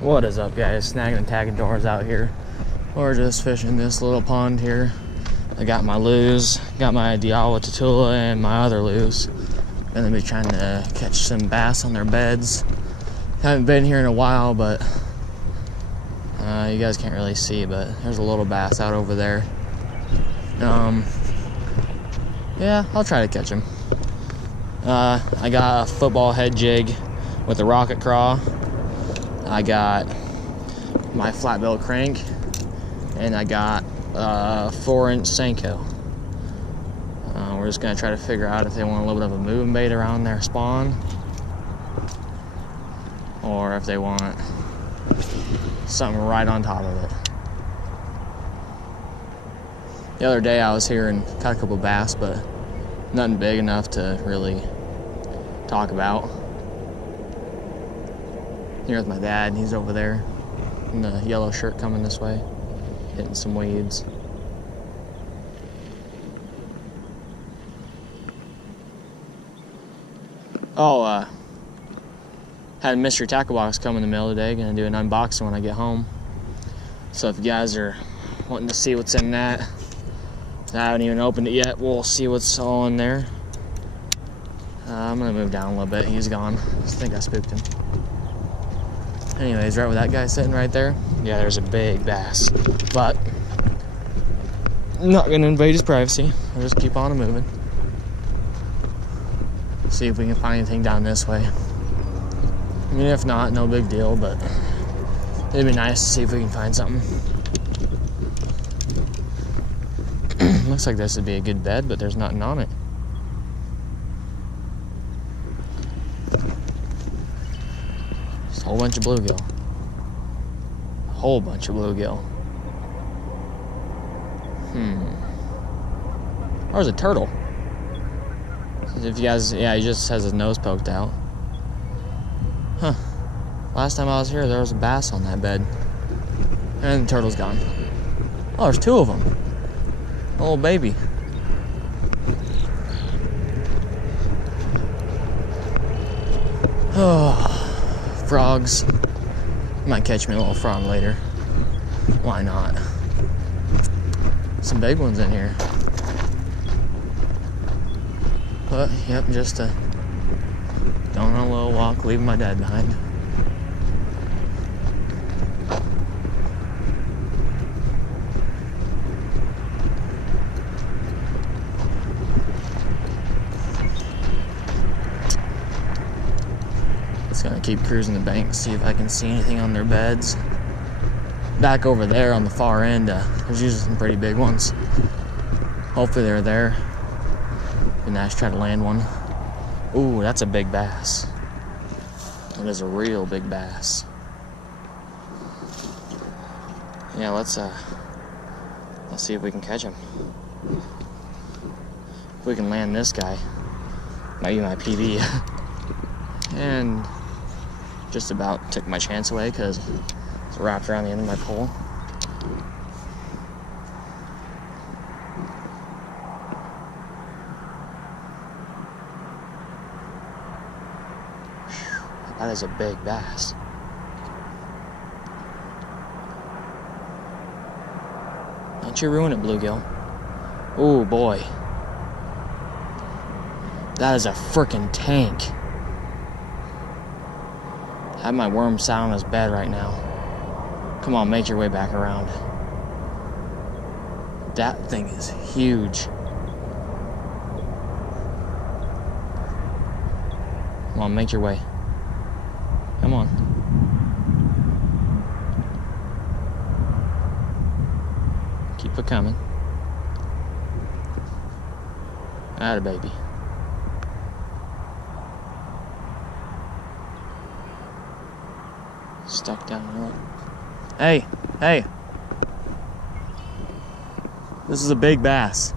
What is up, guys? Snagging and tagging doors out here. We're just fishing this little pond here. I got my lures, got my Daiwa Tatula and my other lures. Gonna be trying to catch some bass on their beds. Haven't been here in a while, but you guys can't really see, but there's a little bass out over there. Yeah, I'll try to catch him. I got a football head jig with a rocket craw. I got my flat bill crank, and I got a 4-inch Senko. We're just gonna try to figure out if they want a little bit of a moving bait around their spawn, or if they want something right on top of it. The other day I was here and caught a couple bass, but nothing big enough to really talk about. Here with my dad, he's over there in the yellow shirt coming this way, hitting some weeds. Oh, had a mystery tackle box come in the mail today. Gonna do an unboxing when I get home. So if you guys are wanting to see what's in that, I haven't even opened it yet. We'll see what's all in there. I'm gonna move down a little bit. He's gone. I think I spooked him. Anyways, right where that guy's sitting right there, yeah, there's a big bass. But I'm not gonna invade his privacy. I'll just keep on moving. See if we can find anything down this way. I mean, if not, no big deal, but it'd be nice to see if we can find something. Looks like this would be a good bed, but there's nothing on it. Just a whole bunch of bluegill. A whole bunch of bluegill. There's a turtle. If you guys, yeah, he just has his nose poked out. Huh. Last time I was here, there was a bass on that bed. And the turtle's gone. Oh, there's two of them. A little baby. Oh, frogs. Might catch me a little frog later. Why not? Some big ones in here. But, yep, just going on a little walk, leaving my dad behind. Just gonna keep cruising the bank, see if I can see anything on their beds. Back over there on the far end, there's usually some pretty big ones. Hopefully they're there. Be nice to try to land one. Ooh, that's a big bass. That is a real big bass. Yeah, let's see if we can catch him. If we can land this guy, might be my PB. And just about took my chance away because it's wrapped around the end of my pole. That is a big bass. Don't you ruin it, bluegill. Oh boy. That is a frickin' tank. Have my worm sat on his bed right now. Come on, make your way back around. That thing is huge. Come on, make your way. Come on. Keep it coming. Atta baby. Stuck down there. Hey, hey. This is a big bass.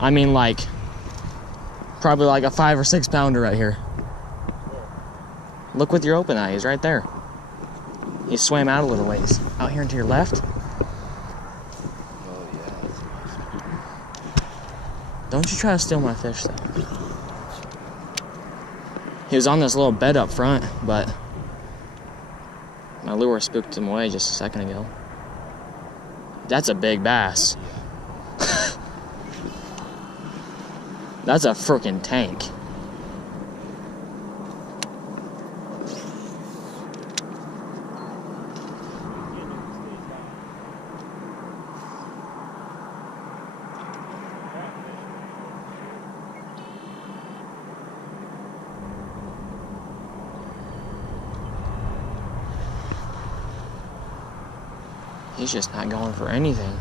I mean, like, probably like a 5 or 6 pounder right here. Look with your open eye, he's right there. He swam out a little ways. Out here and to your left. Oh yeah. Don't you try to steal my fish, though. He was on this little bed up front, but my lure spooked him away just a second ago. That's a big bass. That's a freaking tank. He's just not going for anything.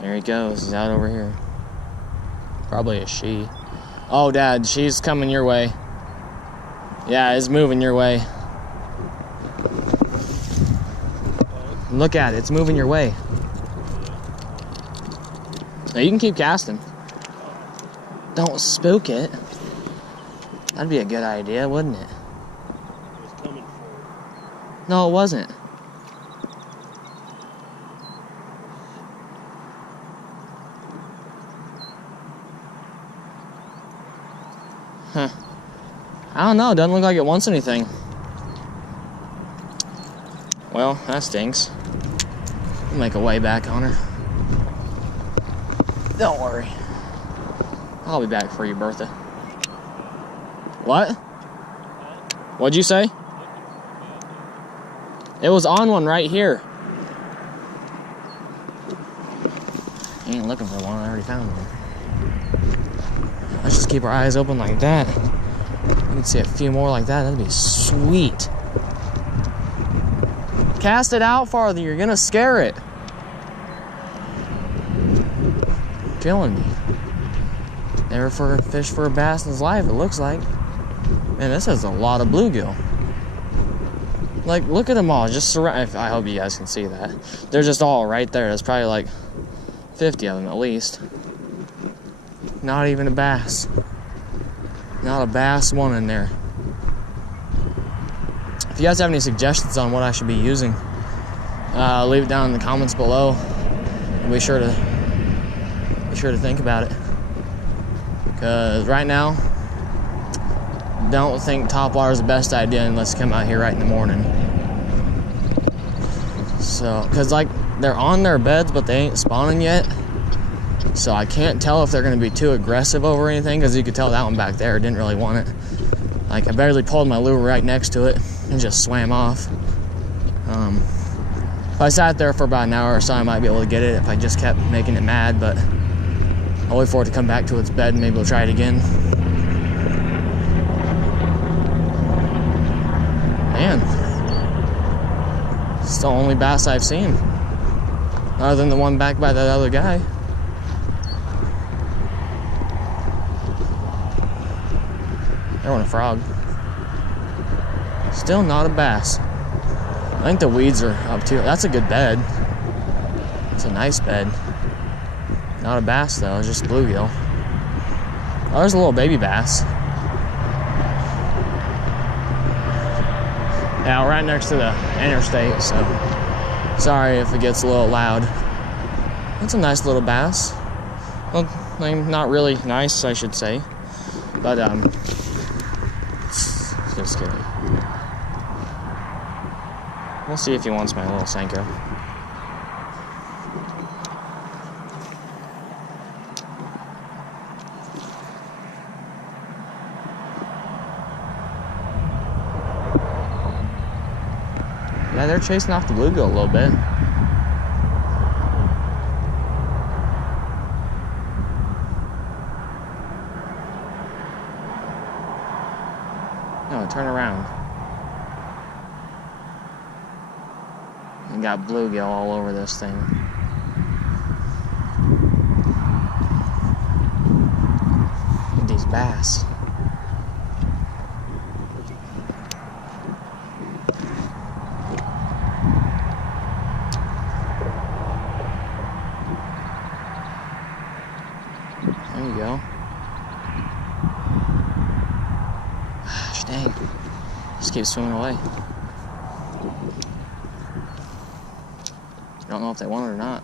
There he goes. He's out over here. Probably a she. Oh, Dad, she's coming your way. Yeah, it's moving your way. Look at it. It's moving your way. Now, you can keep casting. Don't spook it. That'd be a good idea, wouldn't it? No, it wasn't. Huh. I don't know. It doesn't look like it wants anything. Well, that stinks. We'll make a way back on her. Don't worry. I'll be back for you, Bertha. What? What'd you say? It was on one right here. You ain't looking for one. I already found one. Let's just keep our eyes open like that. We can see a few more like that. That'd be sweet. Cast it out farther. You're gonna scare it. Killing me. Never fished for a bass in his life, it looks like. Man, this has a lot of bluegill. Like, look at them all. Just surround. I hope you guys can see that. They're just all right there. There's probably like 50 of them at least. Not even a bass. Not a bass one in there. If you guys have any suggestions on what I should be using, leave it down in the comments below. And be sure to think about it. Because right now, don't think topwater is the best idea unless you come out here right in the morning. So, because like they're on their beds, but they ain't spawning yet. So I can't tell if they're going to be too aggressive over anything, because you could tell that one back there didn't really want it. Like, I barely pulled my lure right next to it and just swam off. If I sat there for about an hour or so, I might be able to get it if I just kept making it mad, but I'll wait for it to come back to its bed and maybe we'll try it again. Man, it's the only bass I've seen, other than the one back by that other guy. There went a frog. Still not a bass. I think the weeds are up too. That's a good bed. It's a nice bed. Not a bass though, it's just bluegill. Oh, there's a little baby bass. Yeah, we're right next to the interstate, so sorry if it gets a little loud. It's a nice little bass. Well, not really nice, I should say, but just kidding. We'll see if he wants my little Senko. Yeah, they're chasing off the bluegill a little bit. No, turn around. And got bluegill all over this thing. Look at these bass. There you go. Gosh dang. Just keep swimming away. I don't know if they want it or not.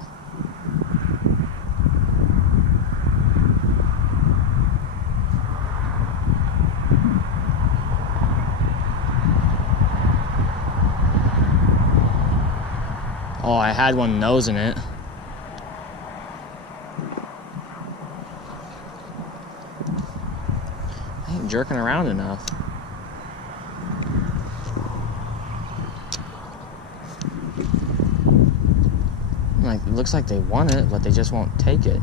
Oh, I had one nosing it. I ain't jerking around enough. Like, it looks like they want it, but they just won't take it.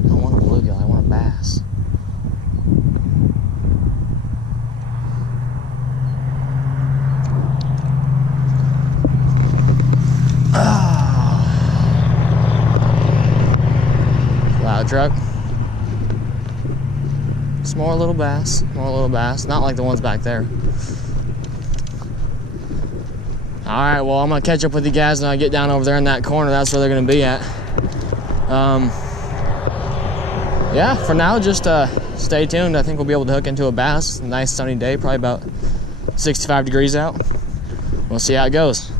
I don't want a bluegill, I want a bass. Loud truck. Small little bass. Not like the ones back there. Alright, well, I'm going to catch up with you guys when I get down over there in that corner. That's where they're going to be at. Yeah, for now, just stay tuned. I think we'll be able to hook into a bass. Nice sunny day, probably about 65 degrees out. We'll see how it goes.